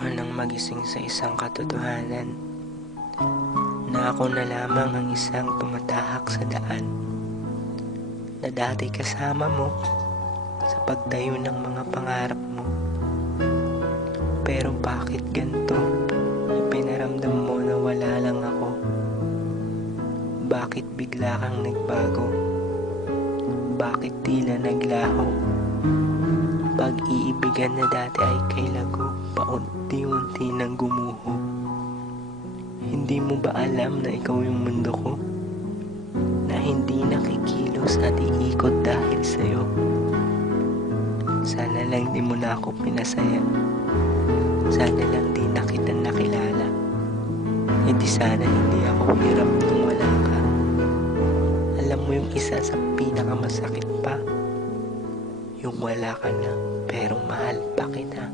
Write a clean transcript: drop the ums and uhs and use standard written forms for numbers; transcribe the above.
ka nang magising sa isang katotohanan na ako na lamang ang isang tumatahak sa daan na dati kasama mo sa pagtayo ng mga pangarap mo. Pero bakit ganito? Ipinaramdam mo na wala lang ako. Bakit bigla kang nagbago? Bakit tila naglaho? Pag-iibigan na dati ay kay lago, paunti-unti nang gumuho. Hindi mo ba alam na ikaw yung mundo ko? Na hindi nakikilos at iikot dahil sa'yo. Sana lang di mo na ako pinasaya. Sana lang di na kita nakilala. E di sana hindi ako hirap nung wala ka. Alam mo yung isa sa pinakamasakit pa? Yung wala ka na pero mahal pa kita.